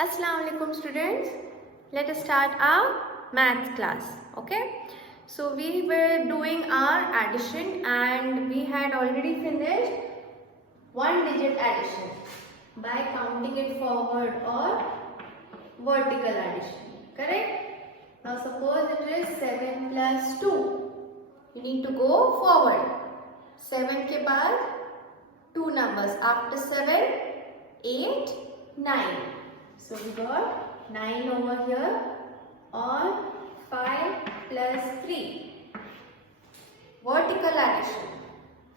Assalamu alaikum students. Let us start our math class. Okay. So we were doing our addition and we had already finished one digit addition by counting it forward or vertical addition. Correct? Now suppose it is 7 plus 2. You need to go forward. 7 ke baad 2 numbers. After 7, 8, 9. So we got 9 over here on 5 plus 3. Vertical addition.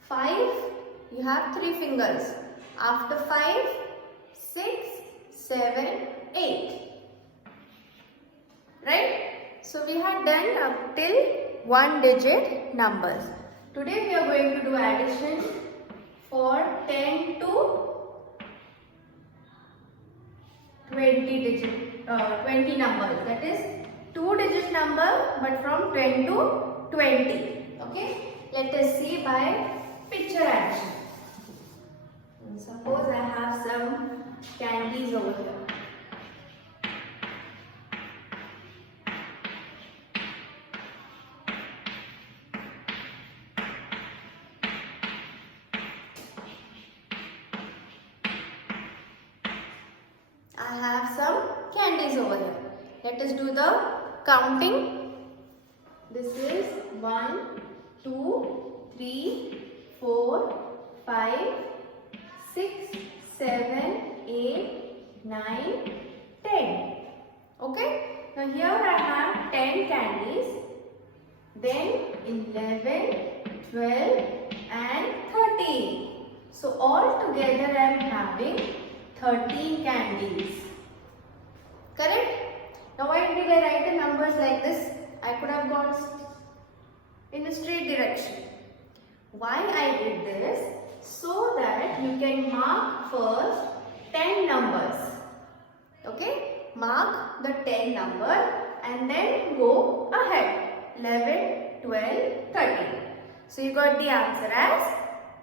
5, you have 3 fingers. After 5, 6, 7, 8. Right? So we have done up till 1 digit numbers. Today we are going to do addition for 10 to 20 numbers, that is 2 digit number but from 10 to 20. Okay, let us see by picture addition. Suppose I have some candies over here. I have some candies over here. Let us do the counting. This is 1, 2, 3, 4, 5, 6, 7, 8, 9, 10. Okay. Now here I have 10 candies. Then 11, 12 and 13. So all together I am having 13 candies. Correct? Now why did I write the numbers like this? I could have gone in a straight direction. Why I did this? So that you can mark first 10 numbers. Okay? Mark the 10 number and then go ahead. 11, 12, 13. So you got the answer as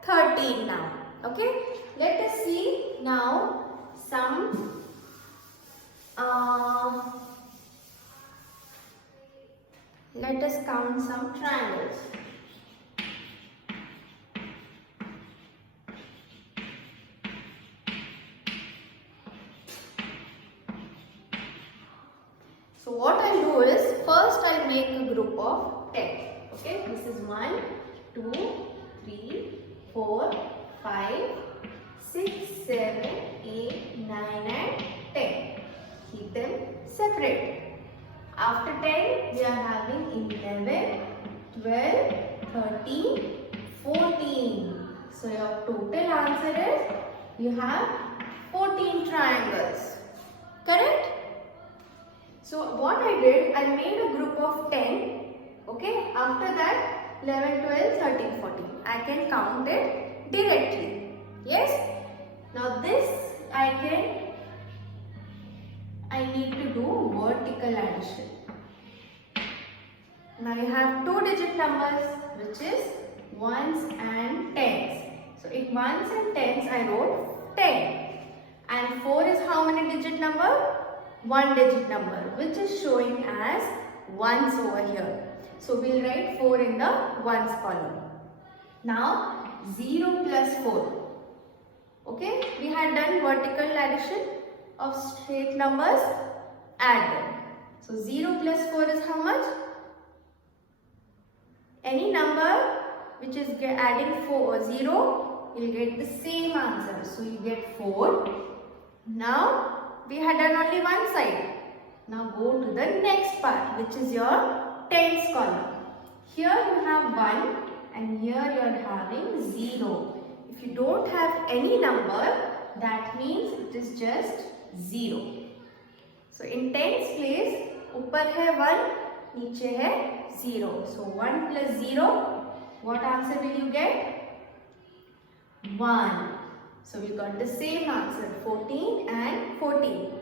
13 now. Okay? Let us see now some let us count some triangles. So what I'll do is first I'll make a group of 10. Okay, this is 1, 2, 3, 4, 5, 6, 7, 8, 9 and 10. Keep them separate. After 10, we are having 11, 12, 13, 14. So your total answer is you have 14 triangles. Correct? So what I did, I made a group of 10. Okay? After that, 11, 12, 13, 14. I can count it directly. Yes? Now this I need to do vertical addition. Now you have 2 digit numbers which is ones and tens. So in ones and tens I wrote 10. And 4 is how many digit number? 1 digit number which is showing as ones over here. So we'll write 4 in the ones column. Now 0 plus 4. Okay, we had done vertical addition of straight numbers, add them. So 0 plus 4 is how much? Any number which is adding 0, you'll get the same answer. So you get 4. Now we had done only one side. Now go to the next part which is your tens column. Here you have 1 and here you are having 0. If you don't have any number, that means it is just 0. So in tens place, ऊपर है 1, नीचे है 0. So 1 plus 0, what answer will you get? 1. So we got the same answer, 14 and 14.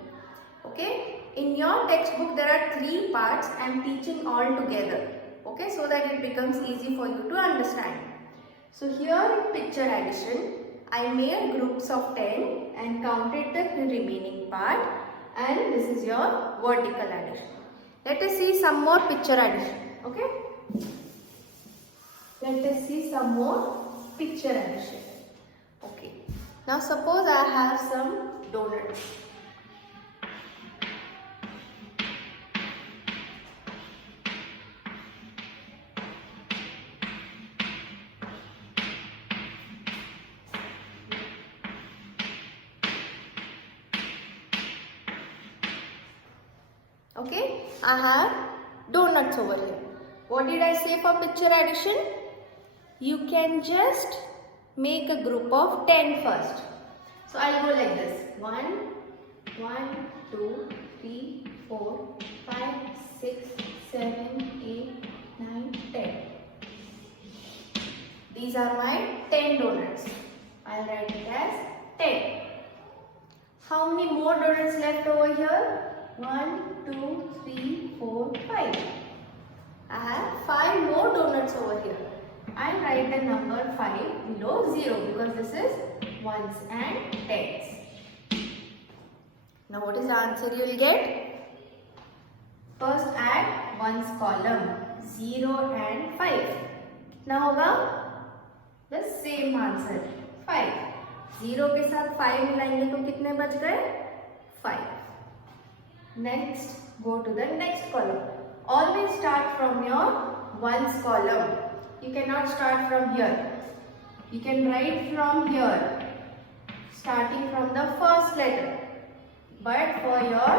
Okay. In your textbook there are 3 parts. I am teaching all together. Okay, so that it becomes easy for you to understand. So here in picture addition, I made groups of 10 and counted the remaining part and this is your vertical addition. Let us see some more picture addition. Okay, let us see some more picture addition. Okay, now suppose I have some donuts. Okay, I have donuts over here. What did I say for picture addition? You can just make a group of 10 first. So I'll go like this. 1, 2, 3, 4, 5, 6, 7, 8, 9, 10. These are my 10 donuts. I'll write it as 10. How many more donuts left over here? 1, 2, 3, 4, 5. I have 5 more donuts over here. I'll write the number 5 below 0 because this is ones and tens. Now what is the answer you will get? First add ones column 0 and 5. Now होगा the same answer 5. 0 के साथ 5 मिलाएंगे तो कितने बच गए? 5. Next, go to the next column. Always start from your ones column. You cannot start from here. You can write from here, starting from the first letter. But for your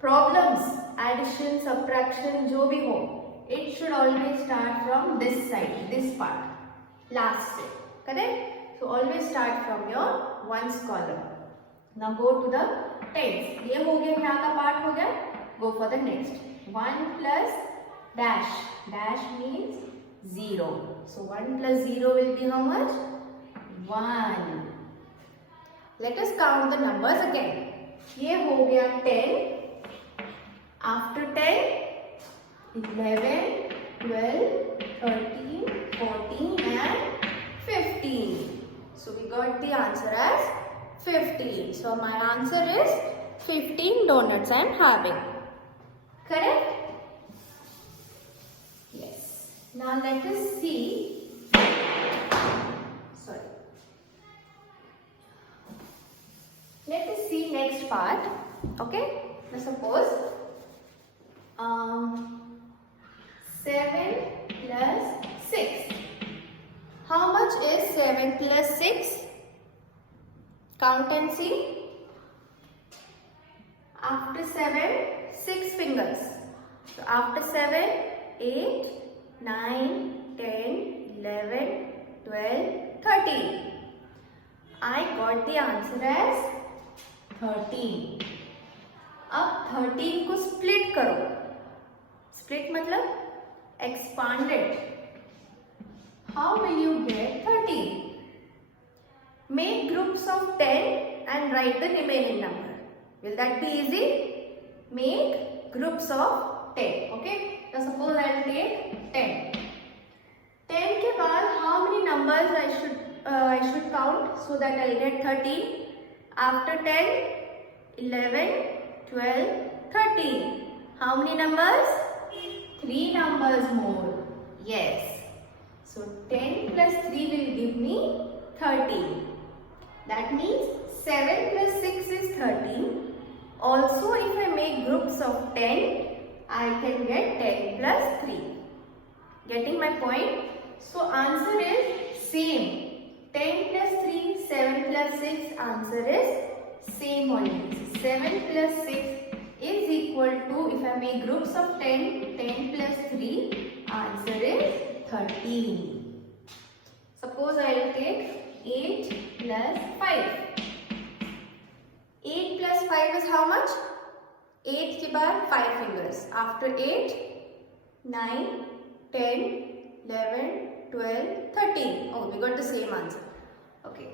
problems, addition, subtraction, जो भी हो, it should always start from this side, this part, last से, correct? So always start from your ones column. Now go to the tens. ये हो गया, यहाँ का part हो गया. Go for the next. 1 plus dash. Dash means 0. So 1 plus 0 will be how much? 1. Let us count the numbers again. ये हो गया 10. After 10, 11, 12, 13, 14 and 15. So we got the answer as 15. So my answer is 15 donuts I am having. Correct? Yes. Now let us see. Sorry. Let us see next part. Okay. Now suppose 7 plus 6. How much is 7 plus 6? Count and see. After 7, 6 fingers. So after 7, 8, 9, 10, 11, 12, 13. I got the answer as 13. अब 13 को split करो. Split मतलब expand it. How will you get 13? Make groups of 10 and write the remaining number. Will that be easy? Make groups of 10. Okay. Now suppose I will take 10. 10 के बाद how many numbers I should count so that I will get 13? After 10, 11, 12, 13. How many numbers? 3 numbers more. Yes. So 10 plus 3 will give me 13. That means 7 plus 6 is 13. Also, if I make groups of 10, I can get 10 plus 3. Getting my point? So, answer is same. 10 plus 3, 7 plus 6, answer is same only. 7 plus 6 is equal to, if I make groups of 10, 10 plus 3, answer is 13. Suppose I will take 8 plus 5. 8 plus 5 is how much? 8 के बाद 5 fingers. After 8, 9, 10, 11, 12, 13. Oh, we got the same answer. Okay.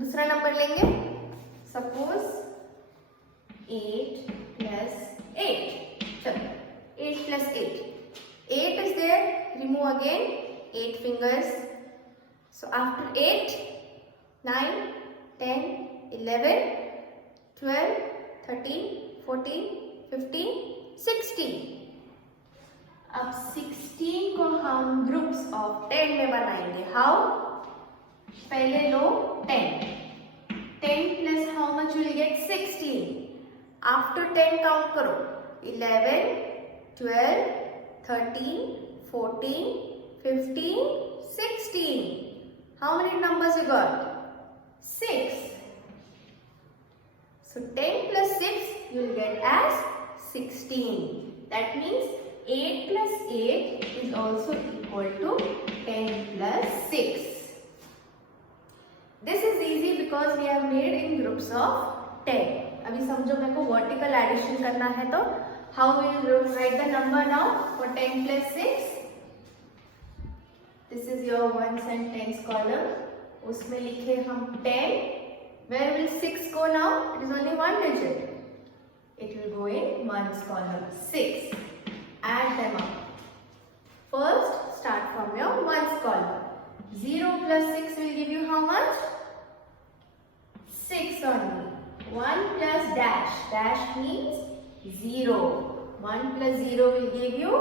दूसरा number लेंगे. Suppose 8 plus 8. चलो. 8 plus 8. 8 is there. Remove again. 8 fingers. So after 8, 9, 10, 11, 12, 13, 14, 15, 16. अब 16 को हम groups of 10 में बनाएंगे. हाउ? पहले लो 10. 10 plus how much you will get? 16. After 10 count करो. 11, 12, 13, 14, 15, 16. How many numbers you got? 6. So 10 plus 6 you will get as 16. That means 8 plus 8 is also equal to 10 plus 6. This is easy because we have made in groups of 10. अभी समझो मेरे को vertical addition करना है तो how will you write the number now for 10 plus 6? This is your ones and tens column. उसमें लिखे हम 10. Where will 6 go now? It is only one digit. It will go in ones column. 6. Add them up. First, start from your ones column. 0 plus 6 will give you how much? 6 only. 1 plus dash. Dash means 0. 1 plus 0 will give you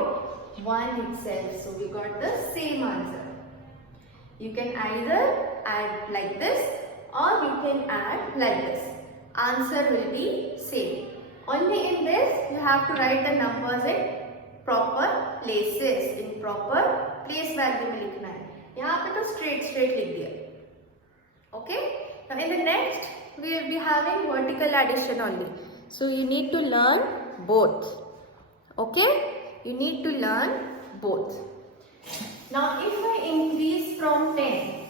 1 itself. So we got the same answer. You can either add like this or you can add like this. Answer will be same. Only in this you have to write the numbers in proper places. In proper place value में लिखना है. यहाँ पे तो straight लिख दिया. Okay? Now in the next we will be having vertical addition only. So you need to learn both. Okay? You need to learn both. Now if I increase from 10.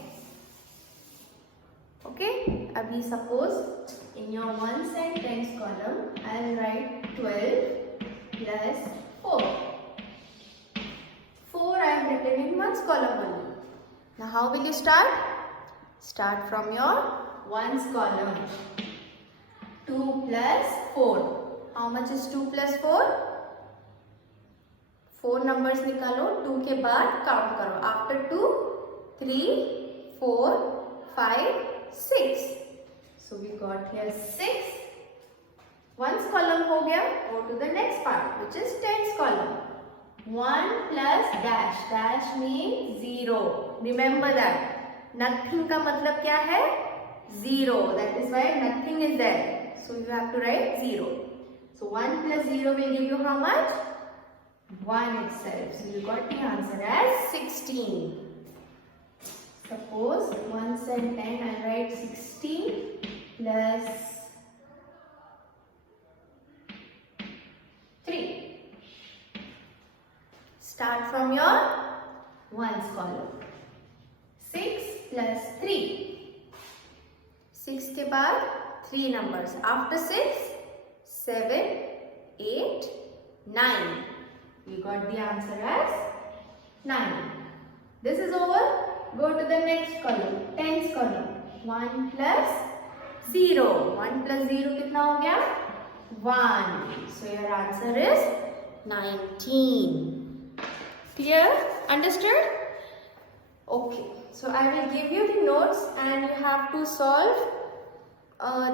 Okay? Abhi suppose in your ones and tens column I will write 12 plus 4. 4 I have written in ones column only. Now how will you start? Start from your ones column. 2 plus 4. How much is 2 plus 4? 4 numbers निकालो. 2 के बाद count करो. After 2, 3, 4, 5, 6. So we got here 6. Ones column हो गया. Go to the next part which is tens column. 1 plus dash. Dash means 0. Remember that. Nothing का मतलब क्या है? 0. That is why nothing is there. So you have to write 0. So 1 plus 0 will give you how much? 1 itself. So you got the answer as 16. Suppose 1 and 10 I write 16 plus 3. Start from your ones column. 6 plus 3. 6 के बाद 3 numbers. After 6, 7, 8, 9. We got the answer as 9. This is over. Go to the next column. Tens column. 1 plus 0. 1 plus 0 कितना हो गया? 1. So your answer is 19. Clear? Understood? Okay. So I will give you the notes and you have to solve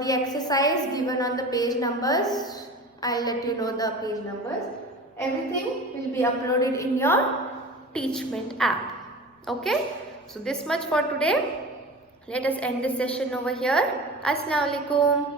the exercise given on the page numbers. I'll let you know the page numbers. Everything will be uploaded in your Teachment app. Okay? So this much for today. Let us end this session over here. Assalamu alaikum.